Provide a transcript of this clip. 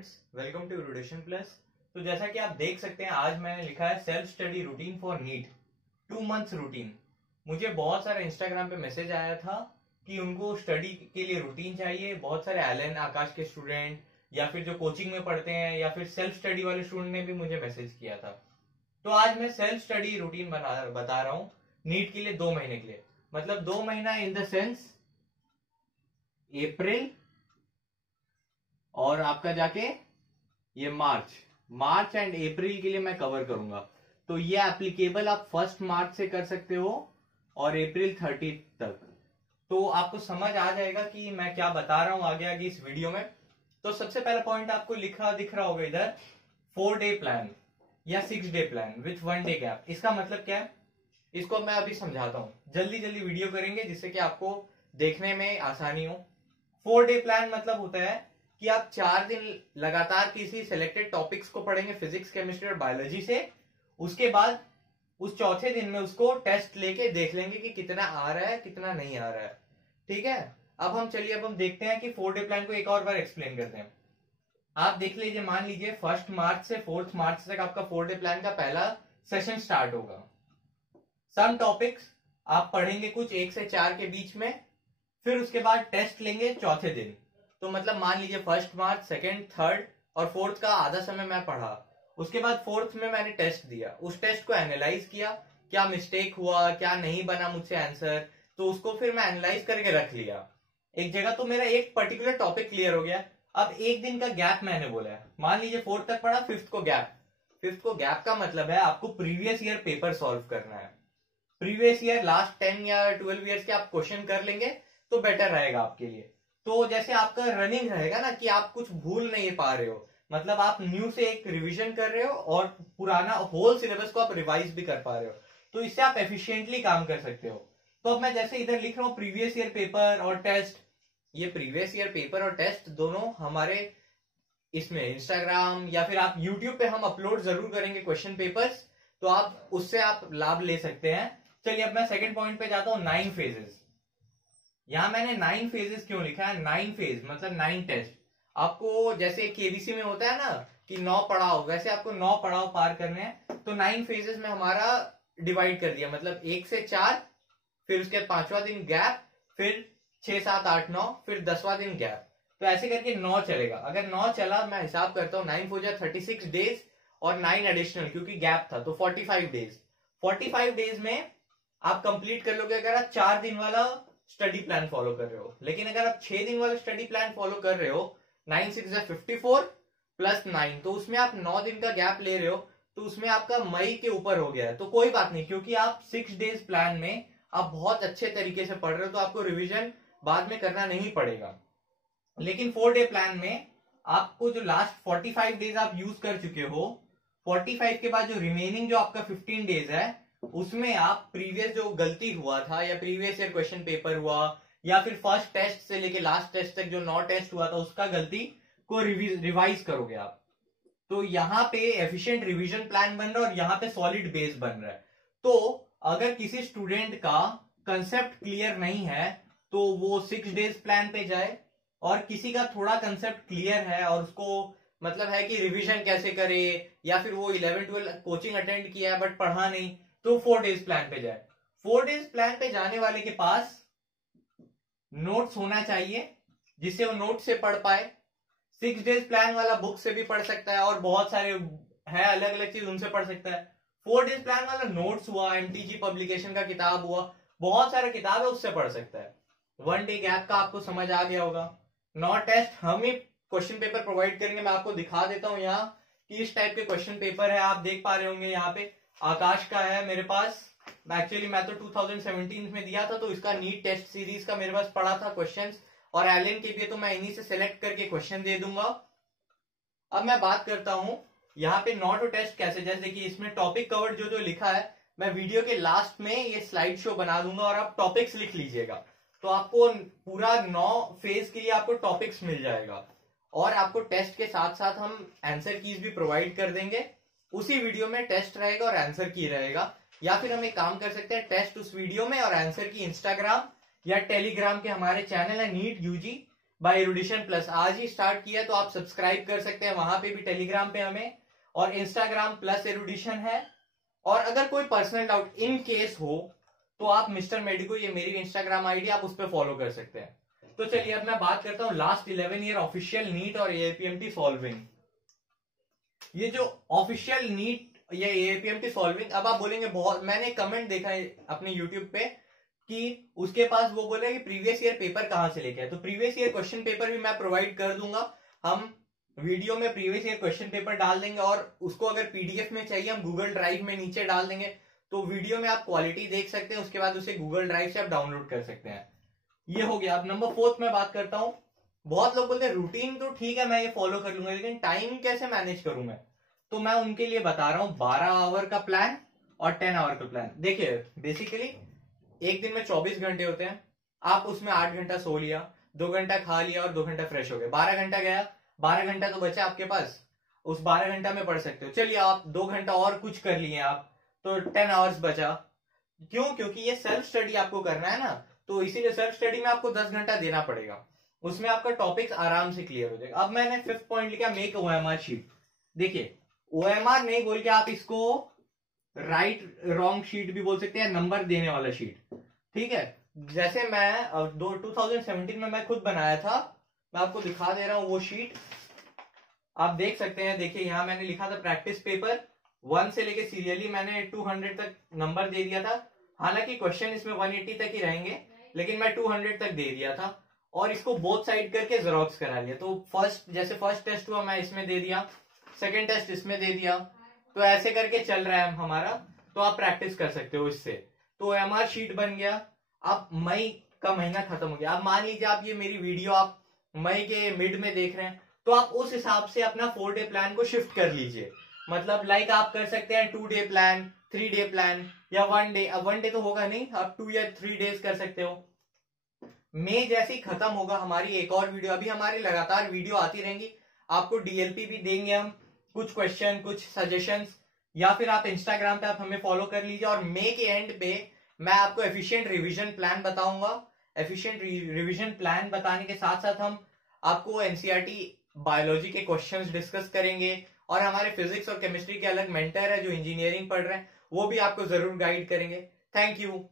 Students, welcome to education plus. तो जैसा कि आप देख सकते हैं, आज मैंने लिखा है self study routine for NEET 2 months routine. मुझे बहुत सारे इंस्टाग्राम पे मैसेज आया था कि उनको स्टडी के लिए रूटीन चाहिए। बहुत सारे एलन आकाश के स्टूडेंट या फिर जो कोचिंग में पढ़ते हैं या फिर सेल्फ स्टडी वाले स्टूडेंट ने भी मुझे मैसेज किया था। तो आज मैं सेल्फ स्टडी रूटीन बता रहा हूँ नीट के लिए 2 महीने के लिए। मतलब 2 महीना इन द सेंस अप्रैल और आपका जाके ये मार्च एंड अप्रैल के लिए मैं कवर करूंगा। तो ये एप्लीकेबल आप 1 मार्च से कर सकते हो और अप्रैल 30 तक। तो आपको समझ आ जाएगा कि मैं क्या बता रहा हूं आगे इस वीडियो में। तो सबसे पहला पॉइंट आपको लिखा दिख रहा होगा इधर, 4 डे प्लान या 6 day plan with 1 day gap. इसका मतलब क्या है, इसको मैं अभी समझाता हूं। जल्दी वीडियो करेंगे जिससे कि आपको देखने में आसानी हो। 4 डे प्लान मतलब होता है कि आप 4 दिन लगातार किसी सिलेक्टेड टॉपिक्स को पढ़ेंगे, फिजिक्स, केमिस्ट्री और बायोलॉजी से। उसके बाद उस चौथे दिन में उसको टेस्ट लेके देख लेंगे कि कितना आ रहा है कितना नहीं आ रहा है। ठीक है, अब हम देखते हैं कि 4 डे प्लान को एक और बार एक्सप्लेन करते हैं। आप देख लीजिए, मान लीजिए 1 मार्च से 4 मार्च तक आपका 4 डे प्लान का पहला सेशन स्टार्ट होगा। सम टॉपिक्स आप पढ़ेंगे कुछ 1 से 4 के बीच में, फिर उसके बाद टेस्ट लेंगे चौथे दिन। तो मतलब मान लीजिए 1 मार्च, 2nd, 3rd और 4th का आधा समय मैं पढ़ा। उसके बाद 4th में मैंने टेस्ट दिया, उस टेस्ट को एनालाइज किया, क्या मिस्टेक हुआ, क्या नहीं बना मुझसे आंसर, तो उसको फिर मैं एनालाइज करके रख लिया एक जगह। तो मेरा एक पर्टिकुलर टॉपिक क्लियर हो गया। अब एक दिन का गैप मैंने बोला है, मान लीजिए 4th तक पढ़ा, 5th को गैप। 5th को गैप का मतलब है आपको प्रीवियस ईयर पेपर सॉल्व करना है। प्रीवियस ईयर लास्ट 10 या 12 ईयर्स के आप क्वेश्चन कर लेंगे तो बेटर रहेगा आपके लिए। तो जैसे आपका रनिंग रहेगा ना कि आप कुछ भूल नहीं पा रहे हो, मतलब आप न्यू से एक रिवीजन कर रहे हो और पुराना होल सिलेबस को आप रिवाइज भी कर पा रहे हो, तो इससे आप एफिशिएंटली काम कर सकते हो। तो अब मैं जैसे इधर लिख रहा हूं प्रीवियस ईयर पेपर और टेस्ट। ये प्रीवियस ईयर पेपर और टेस्ट दोनों हमारे इसमें इंस्टाग्राम या फिर आप यूट्यूब पे हम अपलोड जरूर करेंगे क्वेश्चन पेपर्स, तो आप उससे आप लाभ ले सकते हैं। चलिए अब मैं सेकंड पॉइंट पे जाता हूं, 9 फेजेस। यहां मैंने 9 फेजेस क्यों लिखा है? 9 फेज मतलब 9 टेस्ट। आपको जैसे केबीसी में होता है ना कि 9 पड़ाव, वैसे आपको 9 पड़ाव पार करने हैं। तो 9 फेजेस में हमारा डिवाइड कर दिया, मतलब 1 से 4, फिर उसके 5वां दिन गैप, फिर 6, 7, 8, 9, फिर 10वां दिन गैप। तो ऐसे करके 9 चलेगा। अगर 9 चला, मैं हिसाब करता हूँ, 9 हो जाए 36 डेज और 9 एडिशनल क्योंकि गैप था, तो 45 डेज। 45 डेज में आप कंप्लीट कर लोगे अगर आप 4 दिन वाला स्टडी प्लान फॉलो कर रहे हो। लेकिन अगर आप 6 दिन वाला स्टडी प्लान फॉलो कर रहे हो, 9 6 54 प्लस 9, तो उसमें आप 9 दिन का गैप ले रहे हो, तो उसमें आपका मई के ऊपर हो गया है। तो कोई बात नहीं, क्योंकि आप 6 डेज प्लान में आप बहुत अच्छे तरीके से पढ़ रहे हो, तो आपको रिविजन बाद में करना नहीं पड़ेगा। लेकिन 4 डे प्लान में आपको जो लास्ट 45 डेज आप यूज कर चुके हो, 45 के बाद जो रिमेनिंग जो आपका 15 डेज है, उसमें आप प्रीवियस जो गलती हुआ था या प्रीवियस ईयर क्वेश्चन पेपर हुआ या फिर फर्स्ट टेस्ट से लेके लास्ट टेस्ट तक जो 9 टेस्ट हुआ था उसका गलती को रिवाइज करोगे आप। तो यहाँ पे एफिशिएंट रिवीजन प्लान बन रहा है और यहाँ पे सॉलिड बेस बन रहा है। तो अगर किसी स्टूडेंट का कंसेप्ट क्लियर नहीं है तो वो 6 डेज प्लान पे जाए, और किसी का थोड़ा कंसेप्ट क्लियर है और उसको मतलब है कि रिवीजन कैसे करे, या फिर वो 11-12 कोचिंग अटेंड किया है बट पढ़ा नहीं, तो 4 डेज प्लान पे जाए। 4 डेज प्लान पे जाने वाले के पास नोट्स होना चाहिए जिससे वो नोट से पढ़ पाए। 6 डेज प्लान वाला बुक से भी पढ़ सकता है और बहुत सारे है अलग अलग चीज, उनसे पढ़ सकता है। 4 डेज प्लान वाला नोट्स हुआ, एमटीजी पब्लिकेशन का किताब हुआ, बहुत सारे किताब है, उससे पढ़ सकता है। 1 डे गैप का आपको समझ आ गया होगा। 9 टेस्ट हम ही क्वेश्चन पेपर प्रोवाइड करेंगे। मैं आपको दिखा देता हूं यहाँ कि इस टाइप के क्वेश्चन पेपर है, आप देख पा रहे होंगे। यहाँ पे आकाश का है मेरे पास, एक्चुअली मैं तो 2017 में दिया था, तो इसका नीट टेस्ट सीरीज का मेरे पास पड़ा था क्वेश्चंस, और एलन के भी, तो मैं इन्हीं से सिलेक्ट करके क्वेश्चन दे दूंगा। अब मैं बात करता हूं यहाँ पे 9 टेस्ट कैसे। जैसे देखिए इसमें टॉपिक कवर्ड जो लिखा है, मैं वीडियो के लास्ट में ये स्लाइड शो बना दूंगा और आप टॉपिक्स लिख लीजिएगा, तो आपको पूरा 9 फेज के लिए आपको टॉपिक्स मिल जाएगा। और आपको टेस्ट के साथ साथ हम आंसर कीज भी प्रोवाइड कर देंगे। उसी वीडियो में टेस्ट रहेगा और आंसर की रहेगा, या फिर हम एक काम कर सकते हैं, टेस्ट उस वीडियो में और आंसर की इंस्टाग्राम या टेलीग्राम के हमारे चैनल है नीट यूजी, बाय एरुडिशन प्लस। आज ही स्टार्ट किया, तो आप सब्सक्राइब कर सकते हैं वहां पे भी, टेलीग्राम पे हमें, और इंस्टाग्राम प्लस एरुडिशन है। और अगर कोई पर्सनल डाउट इन केस हो तो आप मिस्टर मेडिको, ये मेरी इंस्टाग्राम आईडी, आप उस पर फॉलो कर सकते हैं। तो चलिए अब मैं बात करता हूँ लास्ट 11 ईयर ऑफिशियल नीट और एपीएमटी सॉल्विंग। ये जो ऑफिशियल नीट या एपीएमटी सॉल्विंग, अब आप बोलेंगे बहुत, मैंने कमेंट देखा है अपने यूट्यूब पे कि उसके पास वो बोले कि प्रीवियस ईयर पेपर कहां से लेके आए। तो प्रीवियस ईयर क्वेश्चन पेपर भी मैं प्रोवाइड कर दूंगा, हम वीडियो में प्रीवियस ईयर क्वेश्चन पेपर डाल देंगे, और उसको अगर पीडीएफ में चाहिए हम गूगल ड्राइव में नीचे डाल देंगे, तो वीडियो में आप क्वालिटी देख सकते हैं, उसके बाद उसे गूगल ड्राइव से आप डाउनलोड कर सकते हैं। ये हो गया। अब नंबर 4 में बात करता हूं। बहुत लोग बोलते हैं रूटीन तो ठीक है मैं ये फॉलो कर लूंगा, लेकिन टाइम कैसे मैनेज करूं मैं, तो मैं उनके लिए बता रहा हूं 12 आवर का प्लान और 10 आवर का प्लान। देखिए बेसिकली एक दिन में 24 घंटे होते हैं, आप उसमें 8 घंटा सो लिया, 2 घंटा खा लिया और 2 घंटा फ्रेश हो गए, 12 घंटा गया, 12 घंटा तो बचा आपके पास, उस 12 घंटा में पढ़ सकते हो। चलिए आप 2 घंटा और कुछ कर लिए आप, तो 10 आवर्स बचा। क्यों? क्योंकि ये सेल्फ स्टडी आपको करना है ना, तो इसीलिए सेल्फ स्टडी में आपको 10 घंटा देना पड़ेगा, उसमें आपका टॉपिक्स आराम से क्लियर हो जाएगा। अब मैंने 5th पॉइंट लिखा, मेक ओएमआर शीट। देखिए ओएमआर नहीं बोल के आप इसको राइट रॉन्ग शीट भी बोल सकते हैं, नंबर देने वाला शीट, ठीक है। जैसे मैं 2017 में मैं खुद बनाया था, मैं आपको दिखा दे रहा हूं वो शीट, आप देख सकते हैं। देखिए यहां मैंने लिखा था प्रैक्टिस पेपर 1 से लेके सीरियली मैंने 200 तक नंबर दे दिया था। हालांकि क्वेश्चन इसमें 180 तक ही रहेंगे, लेकिन मैं 200 तक दे दिया था, और इसको बोथ साइड करके जेरोक्स करा लिया। तो जैसे फर्स्ट टेस्ट हुआ मैं इसमें दे दिया, सेकेंड टेस्ट इसमें दे दिया, तो ऐसे करके चल रहा है हमारा। तो आप प्रैक्टिस कर सकते हो इससे। तो एमआर शीट बन गया। अब मई का महीना खत्म हो गया, अब मान लीजिए आप ये मेरी वीडियो आप मई के मिड में देख रहे हैं, तो आप उस हिसाब से अपना 4 डे प्लान को शिफ्ट कर लीजिए। मतलब लाइक आप कर सकते हैं 2 डे प्लान, 3 डे प्लान, या 1 डे। अब 1 डे तो होगा नहीं, आप 2 या 3 डेज कर सकते हो। मई जैसे ही खत्म होगा हमारी एक और वीडियो, अभी हमारी लगातार वीडियो आती रहेंगी, आपको डीएलपी भी देंगे हम, कुछ क्वेश्चन, कुछ सजेशंस, या फिर आप इंस्टाग्राम पे आप हमें फॉलो कर लीजिए। और मई के एंड पे मैं आपको एफिशिएंट रिवीजन प्लान बताऊंगा। एफिशिएंट रिवीजन प्लान बताने के साथ साथ हम आपको एनसीईआरटी बायोलॉजी के क्वेश्चंस डिस्कस करेंगे, और हमारे फिजिक्स और केमिस्ट्री के अलग मेंटर है जो इंजीनियरिंग पढ़ रहे हैं, वो भी आपको जरूर गाइड करेंगे। Thank you.